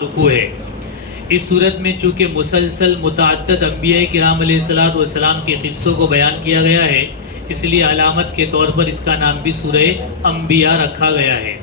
رکوع ہے۔ اس صورت میں چونکہ مسلسل متعدد انبیاء کرام علیہ السلام کے قصوں کو بیان کیا گیا ہے، اس لیے علامت کے طور پر اس کا نام بھی سورہ انبیاء رکھا گیا ہے۔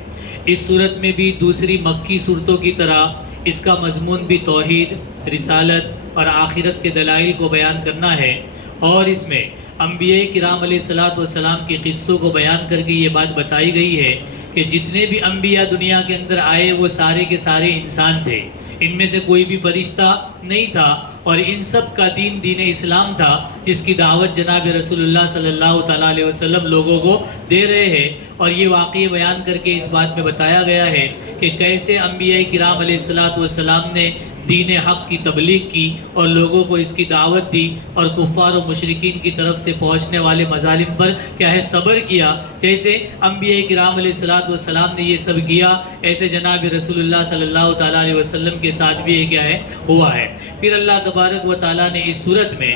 اس صورت میں بھی دوسری مکی صورتوں کی طرح اس کا مضمون بھی توحید، رسالت اور آخرت کے دلائل کو بیان کرنا ہے، اور اس میں انبیاء کرام علیہ السلام کے قصوں کو بیان کر کے یہ بات بتائی گئی ہے کہ جتنے بھی انبیاء دنیا کے اندر آئے وہ سارے کے سارے انسان تھے، ان میں سے کوئی بھی فرشتہ نہیں تھا، اور ان سب کا دین اسلام تھا، جس کی دعوت جناب رسول اللہ صلی اللہ تعالیٰ علیہ وسلم لوگوں کو دے رہے ہیں۔ اور یہ واقعہ بیان کر کے اس بات میں بتایا گیا ہے کہ کیسے انبیاء کرام علیہ السلام نے دین حق کی تبلیغ کی اور لوگوں کو اس کی دعوت دی، اور کفار و مشرکین کی طرف سے پہنچنے والے مظالم پر کیا ہے صبر کیا۔ جیسے انبیاء کرام علیہ السلام نے یہ سب کیا، ایسے جناب رسول اللہ صلی اللہ تعالیٰ علیہ وسلم کے ساتھ بھی یہ کیا ہے ہوا ہے۔ پھر اللہ تبارک و تعالیٰ نے اس صورت میں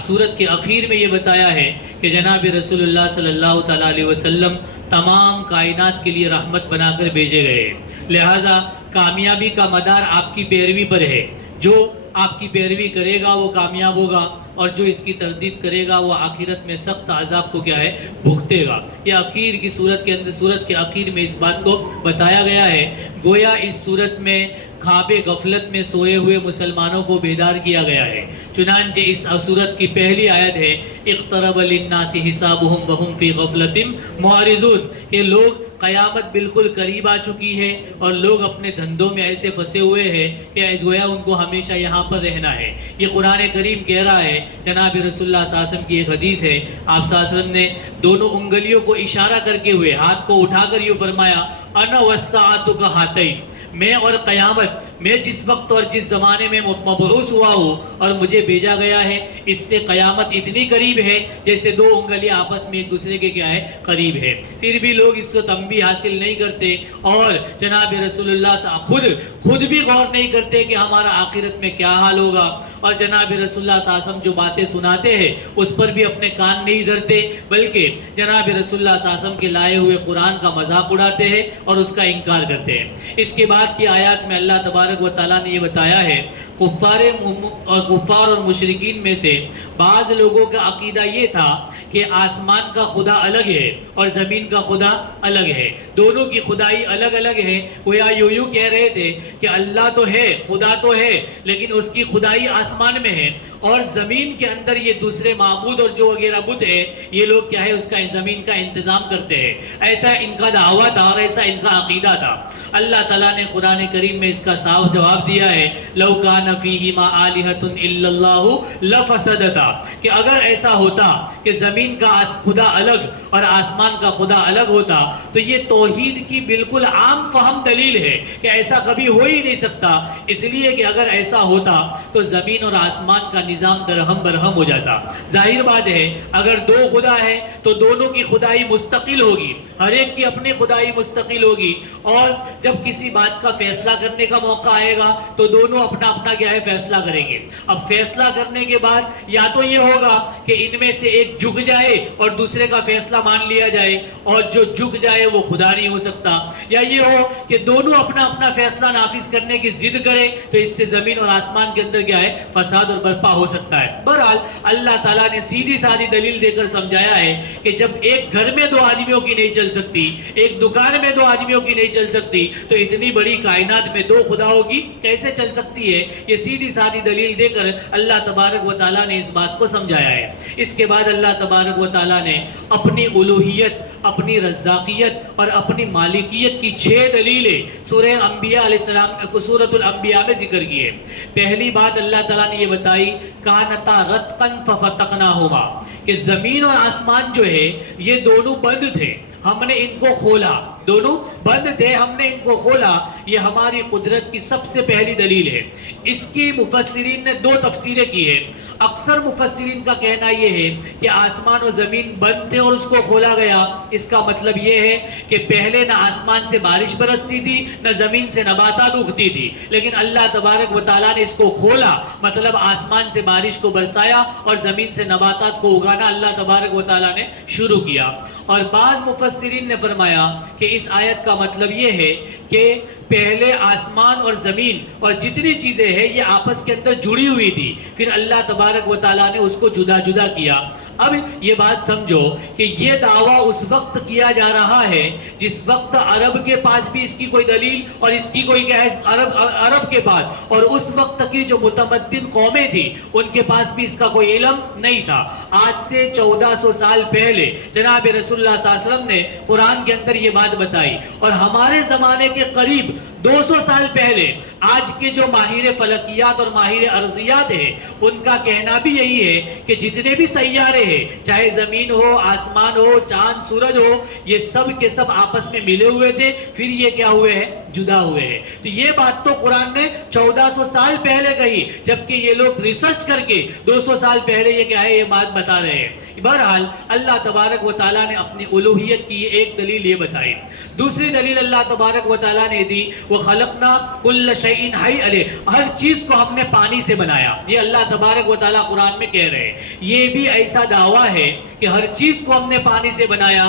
سورت کے اخیر میں یہ بتایا ہے کہ جناب رسول اللہ صلی اللہ تعالیٰ علیہ وسلم تمام کائنات کے لیے رحمت بنا کر بھیجے گئے، لہذا کامیابی کا مدار آپ کی پیروی پر ہے۔ جو آپ کی پیروی کرے گا وہ کامیاب ہوگا، اور جو اس کی تردید کرے گا وہ آخرت میں سخت عذاب کو کیا ہے بھگتے گا۔ یہ اخیر کی صورت کے اندر، صورت کے اخیر میں اس بات کو بتایا گیا ہے۔ گویا اس صورت میں خواب غفلت میں سوئے ہوئے مسلمانوں کو بیدار کیا گیا ہے۔ چنانچہ اس صورت کی پہلی آیت ہے اقترب للناس حسابهم وهم فی غفلۃ معرضون، کہ لوگ قیامت بالکل قریب آ چکی ہے اور لوگ اپنے دھندوں میں ایسے پھنسے ہوئے ہیں کہ گویا ان کو ہمیشہ یہاں پر رہنا ہے۔ یہ قرآن کریم کہہ رہا ہے۔ جناب رسول اللہ صلی اللہ علیہ وسلم کی ایک حدیث ہے، آپ صلی اللہ علیہ وسلم نے دونوں انگلیوں کو اشارہ کر کے ہوئے ہاتھ کو اٹھا کر یہ فرمایا انا والساعۃ کہاتین، میں اور قیامت، میں جس وقت اور جس زمانے میں مبعوث ہوا ہوں اور مجھے بھیجا گیا ہے، اس سے قیامت اتنی قریب ہے جیسے دو انگلیاں آپس میں ایک دوسرے کے کیا ہے قریب ہے۔ پھر بھی لوگ اس کو تنبیہ حاصل نہیں کرتے، اور جناب رسول اللہ خود بھی غور نہیں کرتے کہ ہمارا آخرت میں کیا حال ہوگا، اور جناب رسول اللہ صلی اللہ علیہ وسلم جو باتیں سناتے ہیں اس پر بھی اپنے کان نہیں دھرتے، بلکہ جناب رسول اللہ صلی اللہ علیہ وسلم کے لائے ہوئے قرآن کا مذاق اڑاتے ہیں اور اس کا انکار کرتے ہیں۔ اس کے بعد کی آیات میں اللہ تبارک و تعالیٰ نے یہ بتایا ہے، کفار اور مشرکین میں سے بعض لوگوں کا عقیدہ یہ تھا کہ آسمان کا خدا الگ ہے اور زمین کا خدا الگ ہے، دونوں کی خدائی الگ الگ ہے۔ وہ یوں کہہ رہے تھے کہ اللہ تو ہے، خدا تو ہے، لیکن اس کی خدائی آسمان میں ہے، اور زمین کے اندر یہ دوسرے معبود اور جو وغیرہ بت ہے، یہ لوگ کیا ہے اس کا زمین کا انتظام کرتے ہیں۔ ایسا ان کا دعویٰ تھا اور ایسا ان کا عقیدہ تھا۔ اللہ تعالیٰ نے قرآن کریم میں اس کا صاف جواب دیا ہے، لو کان فیہما آلہۃ الا اللہ لفسدتا، کہ اگر ایسا ہوتا کہ زمین کا خدا الگ اور آسمان کا خدا الگ ہوتا تو یہ توحید کی بالکل عام فہم دلیل ہے کہ ایسا کبھی ہو ہی نہیں سکتا، اس لیے کہ اگر ایسا ہوتا تو زمین اور آسمان کا نظام درہم برہم ہو جاتا۔ ظاہر بات ہے اگر دو خدا ہے تو دونوں کی خدائی مستقل ہوگی، ہر ایک کی اپنی خدائی مستقل ہوگی، اور جب کسی بات کا فیصلہ کرنے کا موقع آئے گا تو دونوں اپنا اپنا کیا ہے فیصلہ کریں گے۔ اب فیصلہ کرنے کے بعد یا تو یہ ہوگا کہ ان میں سے ایک جھک جائے اور دوسرے کا فیصلہ مان لیا جائے، اور جو جھک جائے وہ خدا نہیں ہو سکتا، یا یہ ہو کہ دونوں اپنا اپنا فیصلہ نافذ کرنے کی ضد کرے، تو اس سے زمین اور آسمان کے اندر کیا ہے فساد اور برپا ہو سکتا ہے۔ بہرحال اللہ تعالیٰ نے سیدھی سادھی دلیل دے کر سمجھایا ہے کہ جب ایک گھر میں دو آدمیوں کی نہیں چل سکتی، ایک دکان میں دو آدمیوں کی نہیں چل سکتی، تو اتنی بڑی کائنات میں دو خداؤں کی کیسے چل سکتی ہے؟ یہ سیدھی سادھی دلیل دے کر اللہ تبارک و تعالیٰ نے اس بات کو سمجھایا ہے۔ اس کے بعد اللہ تبارک و تعالیٰ نے اپنی الوہیت، اپنی رزاقیت اور اپنی مالکیت کی 6 دلیلیں سورہ انبیاء علیہ السلام سورۃ الانبیاء میں ذکر کی ہے۔ پہلی بات اللہ تعالیٰ نے یہ بتائی، کانتا رتقا ففتقناہما، کہ زمین اور آسمان جو ہے یہ دونوں بند تھے، ہم نے ان کو کھولا، دونوں بند تھے، ہم نے ان کو کھولا۔ یہ ہماری قدرت کی سب سے پہلی دلیل ہے۔ اس کی مفسرین نے 2 تفسیریں کی ہیں۔ اکثر مفسرین کا کہنا یہ ہے کہ آسمان و زمین بند تھے اور اس کو کھولا گیا، اس کا مطلب یہ ہے کہ پہلے نہ آسمان سے بارش برستی تھی نہ زمین سے نباتات اگتی تھی، لیکن اللہ تبارک و تعالیٰ نے اس کو کھولا، مطلب آسمان سے بارش کو برسایا اور زمین سے نباتات کو اگانا اللہ تبارک و تعالیٰ نے شروع کیا۔ اور بعض مفسرین نے فرمایا کہ اس آیت کا مطلب یہ ہے کہ پہلے آسمان اور زمین اور جتنی چیزیں ہیں یہ آپس کے اندر جڑی ہوئی تھی، پھر اللہ تبارک و تعالیٰ نے اس کو جدا جدا کیا۔ اب یہ بات سمجھو کہ یہ دعویٰ اس وقت کیا جا رہا ہے جس وقت عرب کے پاس بھی اس کی کوئی دلیل اور اس کی کوئی کیا ہے عرب کے بعد، اور اس وقت کی جو متمدن قومیں تھی ان کے پاس بھی اس کا کوئی علم نہیں تھا۔ آج سے 1400 سال پہلے جناب رسول اللہ صلی اللہ علیہ وسلم نے قرآن کے اندر یہ بات بتائی، اور ہمارے زمانے کے قریب 200 سال پہلے آج کے جو ماہر فلکیات اور ماہر ارضیات ہیں ان کا کہنا بھی یہی ہے کہ جتنے بھی سیارے ہیں، چاہے زمین ہو، آسمان ہو، چاند، سورج ہو، یہ سب کے سب آپس میں ملے ہوئے تھے، پھر یہ کیا ہوئے ہیں؟ جدا ہوئے ہیں۔ تو یہ بات تو قرآن نے 1400 سال پہلے کہی، جبکہ یہ لوگ ریسرچ کر کے 200 سال پہلے یہ کیا ہے یہ بات بتا رہے ہیں۔ بہرحال اللہ تبارک و تعالیٰ نے اپنی الوہیت کی ایک دلیل یہ بتائی۔ دوسری دلیل اللہ تبارک و تعالیٰ نے دی، وَخَلَقْنَا كُلَّ شَيْءٍ حَيٍّ عَلَيْهِ، ہر چیز کو ہم نے پانی سے بنایا۔ یہ اللہ تبارک و تعالیٰ قرآن میں کہہ رہے ہیں۔ یہ بھی ایسا دعویٰ ہے کہ ہر چیز کو ہم نے پانی سے بنایا۔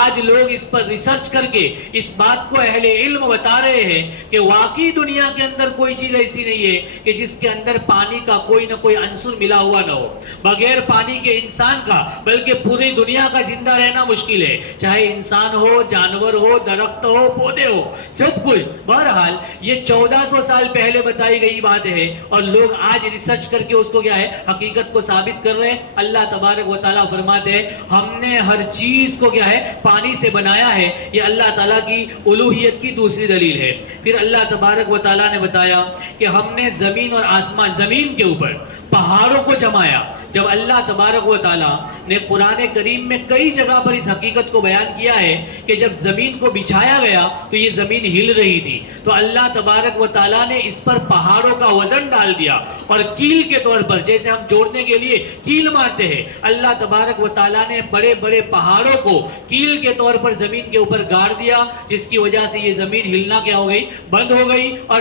آج لوگ اس پر ریسرچ کر کے اس بات کو اہل علم بتا رہے ہیں کہ واقعی دنیا کے اندر کوئی چیز ایسی نہیں ہے کہ جس کے اندر پانی کا کوئی نہ کوئی عنصر ملا ہوا نہ ہو۔ بغیر پانی کے انسان کا بلکہ پوری دنیا کا زندہ رہنا مشکل ہے، چاہے انسان ہو، جانور ہو، درخت ہو، پودے ہو، سب کچھ۔ بہرحال یہ 1400 سال پہلے بتائی گئی بات ہے، اور لوگ آج ریسرچ کر کے اس کو کیا ہے حقیقت کو ثابت کر رہے ہیں۔ اللہ تبارک و تعالیٰ فرماتے ہیں ہم نے ہر چیز کو کیا ہے پانی سے بنایا ہے۔ یہ اللہ تعالیٰ کی الوہیت کی دوسری دلیل ہے۔ پھر اللہ تبارک و تعالیٰ نے بتایا کہ ہم نے زمین اور آسمان، زمین کے اوپر پہاڑوں کو جمایا۔ جب اللہ تبارک و تعالیٰ نے قرآن کریم میں کئی جگہ پر اس حقیقت کو بیان کیا ہے کہ جب زمین کو بچھایا گیا تو یہ زمین ہل رہی تھی، تو اللہ تبارک و تعالیٰ نے اس پر پہاڑوں کا وزن ڈال دیا، اور کیل کے طور پر جیسے ہم جوڑنے کے لیے کیل مارتے ہیں، اللہ تبارک و تعالیٰ نے بڑے بڑے پہاڑوں کو کیل کے طور پر زمین کے اوپر گاڑ دیا، جس کی وجہ سے یہ زمین ہلنا کیا ہو گئی؟ بند ہو گئی، اور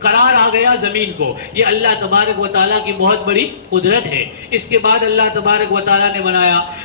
قرار آ گیا زمین کو۔ یہ اللہ تبارک و تعالیٰ کی بہت بڑی قدرت ہے۔ اس کے بعد اللہ تبارک و تعالیٰ نے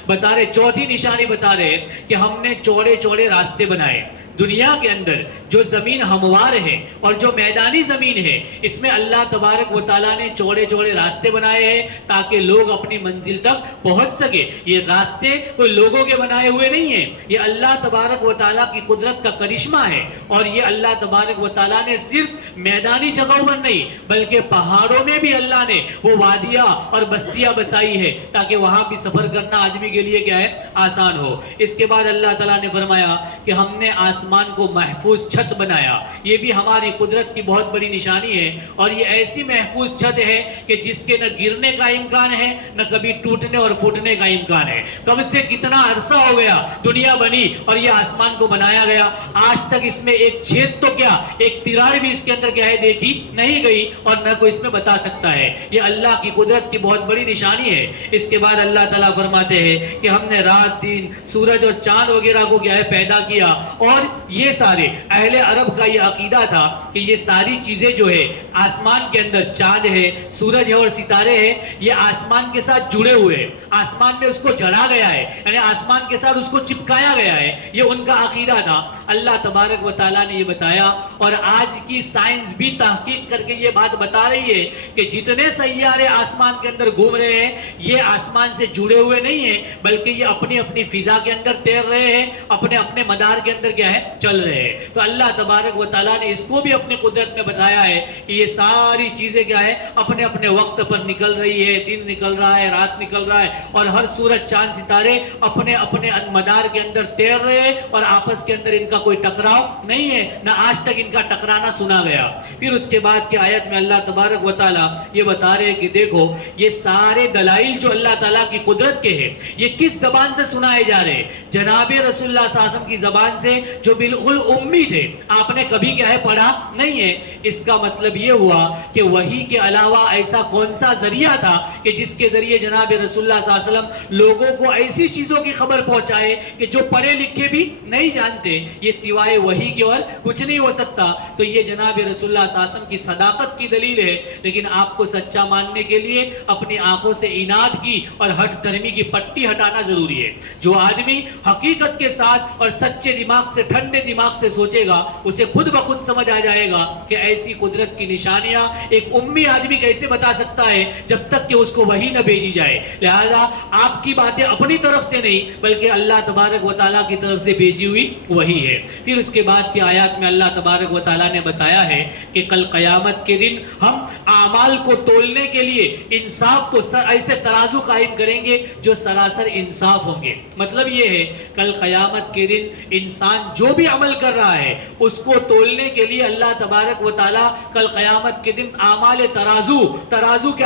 بتا رہے چوتھی نشانی بتا رہے کہ ہم نے چوڑے چوڑے راستے بنائے۔ دنیا کے اندر جو زمین ہموار ہے اور جو میدانی زمین ہے، اس میں اللہ تبارک و تعالیٰ نے چوڑے چوڑے راستے بنائے ہیں تاکہ لوگ اپنی منزل تک پہنچ سکے۔ یہ راستے کوئی لوگوں کے بنائے ہوئے نہیں ہیں، یہ اللہ تبارک و تعالیٰ کی قدرت کا کرشمہ ہے۔ اور یہ اللہ تبارک و تعالیٰ نے صرف میدانی جگہوں پر نہیں بلکہ پہاڑوں میں بھی اللہ نے وہ وادیاں اور بستیاں بسائی ہے تاکہ وہاں بھی سفر کرنا آدمی کے لیے کیا ہے آسان ہو۔ اس کے بعد اللہ تعالیٰ نے فرمایا کہ ہم نے آسمان کو محفوظ چھت بنایا۔ یہ بھی ہماری قدرت کی بہت بڑی نشانی ہے، اور یہ ایسی محفوظ چھت ہے کہ جس کے نہ گرنے کا امکان ہے نہ کبھی ٹوٹنے اور پھوٹنے کا امکان ہے۔ کب سے کتنا عرصہ ہو گیا دنیا بنی اور یہ آسمان کو بنایا گیا، آج تک اس میں ایک چھید تو کیا ایک تیرار بھی اس کے اندر کیا ہے دیکھی نہیں گئی، اور نہ کوئی اس میں بتا سکتا ہے۔ یہ اللہ کی قدرت کی بہت بڑی نشانی ہے۔ اس کے بعد اللہ تعالیٰ فرماتے ہیں کہ ہم نے رات، دن، سورج اور چاند وغیرہ کو کیا ہے پیدا کیا، اور یہ سارے اہل عرب کا یہ عقیدہ تھا کہ یہ ساری چیزیں جو ہے آسمان کے اندر، چاند ہے، سورج ہے اور ستارے ہیں، یہ آسمان کے ساتھ جڑے ہوئے ہیں، آسمان میں اس کو جڑا گیا ہے، یعنی آسمان کے ساتھ اس کو چپکایا گیا ہے۔ یہ ان کا عقیدہ تھا۔ اللہ تبارک و تعالیٰ نے یہ بتایا، اور آج کی سائنس بھی تحقیق کر کے یہ بات بتا رہی ہے کہ جتنے سیارے آسمان کے اندر گھوم رہے ہیں یہ آسمان سے جڑے ہوئے نہیں ہیں بلکہ یہ اپنی اپنی فضا کے اندر تیر رہے ہیں، اپنے اپنے مدار کے اندر کیا ہے چل رہے ہیں۔ تو اللہ تبارک و تعالیٰ نے اس کو بھی اپنی قدرت میں بتایا ہے کہ یہ ساری چیزیں کیا ہے اپنے اپنے وقت پر نکل رہی ہے، دن نکل رہا ہے، رات نکل رہا ہے، اور ہر سورج، چاند، ستارے اپنے اپنے مدار کے اندر تیر رہے ہیں، اور آپس کے اندر ان کا کوئی ٹکراؤ نہیں ہے، نہ آج تک ان کا ٹکرانا سنا گیا۔ پھر اس کے بعد کی آیت میں اللہ تبارک و تعالیٰ یہ بتا رہے کہ دیکھو یہ سارے دلائل جو اللہ تعالیٰ کی قدرت کے ہیں یہ کس زبان سے سنائے جا رہے ہیں؟ جناب رسول اللہ صلی اللہ علیہ وسلم کی زبان سے، جو بالکل امی تھے، آپ نے کبھی کیا ہے پڑھا نہیں ہے۔ اس کا مطلب یہ ہوا کہ وحی کے علاوہ ایسا کون سا ذریعہ تھا کہ جس کے ذریعے جناب رسول اللہ صلی اللہ علیہ وسلم لوگوں کو ایسی چیزوں کی خبر پہنچائے کہ جو پڑھے لکھے بھی نہیں جانتے۔ یہ سوائے وحی کے اور کچھ نہیں ہو سکتا. تو یہ جناب رسول اللہ صلی اللہ علیہ وسلم کی صداقت کی دلیل ہے. لیکن آپ کو سچا ماننے کے لیے اپنی آنکھوں سے عناد کی اور ہٹ دھرمی کی پٹی ہٹانا ضروری ہے. جو آدمی حقیقت کے ساتھ اور سچے دماغ سے, ٹھنڈے دماغ سے سوچے گا, اسے خود بخود سمجھ آ جائے گا کہ ایسی قدرت کی نشانیاں ایک امی آدمی کیسے بتا سکتا ہے جب تک کہ اس کو وحی نہ بھیجی جائے. لہذا آپ کی باتیں اپنی طرف سے نہیں بلکہ اللہ تبارک و تعالیٰ کی طرف سے بھیجی ہوئی وحی ہے. پھر اس کے بعد کی آیات میں اللہ تبارک و تعالیٰ نے بتایا ہے کہ کل قیامت کے دن ہم اعمال کو تولنے کے لیے انصاف کو ایسے ترازو قائم کریں گے جو سراسر انصاف ہوں گے. مطلب یہ ہے کل قیامت کے دن انسان جو بھی عمل کر رہا ہے اس کو تولنے کے لیے اللہ تبارک و تعالیٰ کل قیامت کے دن اعمال ترازو کے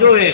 جو ہے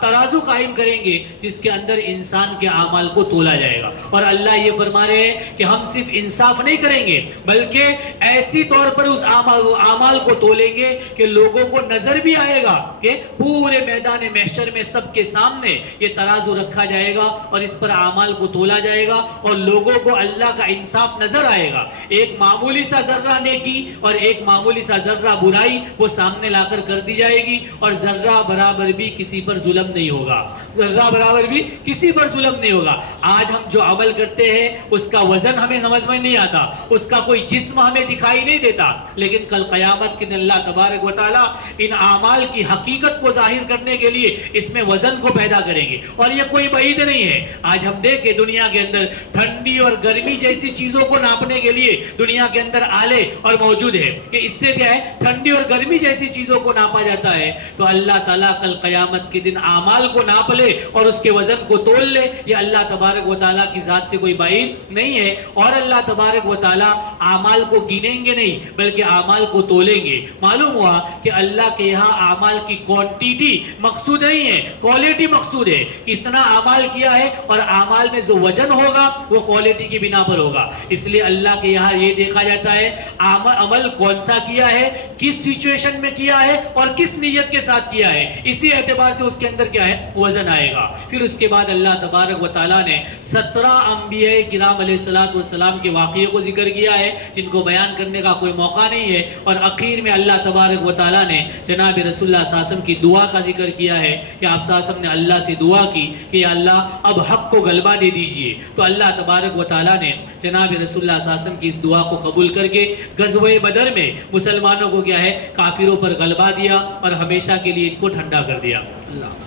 ترازو قائم کریں گے جس کے اندر انسان کے اعمال کو تولا جائے گا. اور اللہ یہ فرما رہے ہیں کہ ہم صرف انصاف نہیں کریں گے بلکہ ایسی طور پر اس اعمال کو تولیں گے کہ لوگوں کو نظر بھی آئے گا کہ پورے میدان محشر میں سب کے سامنے یہ ترازو رکھا جائے گا اور اس پر اعمال کو تولا جائے گا اور لوگوں کو اللہ کا انصاف نظر آئے گا. ایک معمولی سا ذرہ نیکی اور ایک معمولی سا ذرہ برائی وہ سامنے لا کر دی جائے گی اور ذرہ برابر بھی کسی پر ظلم نہیں ہوگا. ذرہ برابر بھی کسی پر ظلم نہیں ہوگا. آج ہم جو عمل کرتے ہیں اس کا وزن ہمیں سمجھ میں نہیں آتا, اس کا کوئی جسم ہمیں دکھائی نہیں دیتا, لیکن کل قیامت کے دن اللہ تبارک و تعالیٰ ان اعمال کی حقیقت کو ظاہر کرنے کے لیے اس میں وزن کو پیدا کریں گے. اور یہ کوئی بعید نہیں ہے. آج ہم دیکھیں دنیا کے اندر ٹھنڈی اور گرمی جیسی چیزوں کو ناپنے کے لیے دنیا کے اندر آلے اور موجود ہے کہ اس سے کیا ہے ٹھنڈی اور گرمی جیسی چیزوں کو ناپا جاتا ہے. تو اللہ تعالیٰ کل قیامت کے دن اعمال کو ناپ لے اور اس کے وزن کو تول لے, یہ اللہ تبارک و تعالیٰ کی ذات سے کوئی بعید نہیں ہے. اور اللہ تبارک و تعالیٰ اعمال کو گنیں گے نہیں بلکہ اعمال کو تولیں گے. معلوم ہوا کہ اللہ کے یہاں اعمال کی کوانٹیٹی مقصود نہیں ہے, کوالٹی مقصود ہے. کتنا اعمال کیا ہے اور اعمال میں جو وزن ہوگا وہ کوالٹی کی بنا پر ہوگا. اس لیے اللہ کے یہاں یہ دیکھا جاتا ہے عمل کون سا کیا ہے, کس سچویشن میں کیا ہے اور کس نیت کے ساتھ کیا ہے. اسی اعتبار سے اس کے اندر کیا ہے وزن آئے گا. پھر اس کے بعد اللہ تبارک و تعالیٰ نے 17 انبیاء کرام علیہ السلام کے واقعے کو ذکر کیا ہے جن کو بیان کرنے کا کوئی موقع نہیں ہے. اور اخیر میں اللہ تبارک و تعالیٰ نے جناب رسول اللہ صلی اللہ علیہ وسلم کی دعا کا ذکر کیا ہے کہ آپ صلی اللہ علیہ وسلم نے اللہ سے دعا کی کہ یا اللہ اب حق کو غلبہ دے دیجئے. تو اللہ تبارک و تعالیٰ نے جناب رسول اللہ صلی اللہ علیہ وسلم کی اس دعا کو قبول کر کے غزوہ بدر میں مسلمانوں کو کیا ہے کافروں پر غلبہ دیا اور ہمیشہ کے لیے ان کو ٹھنڈا کر دیا. اللہ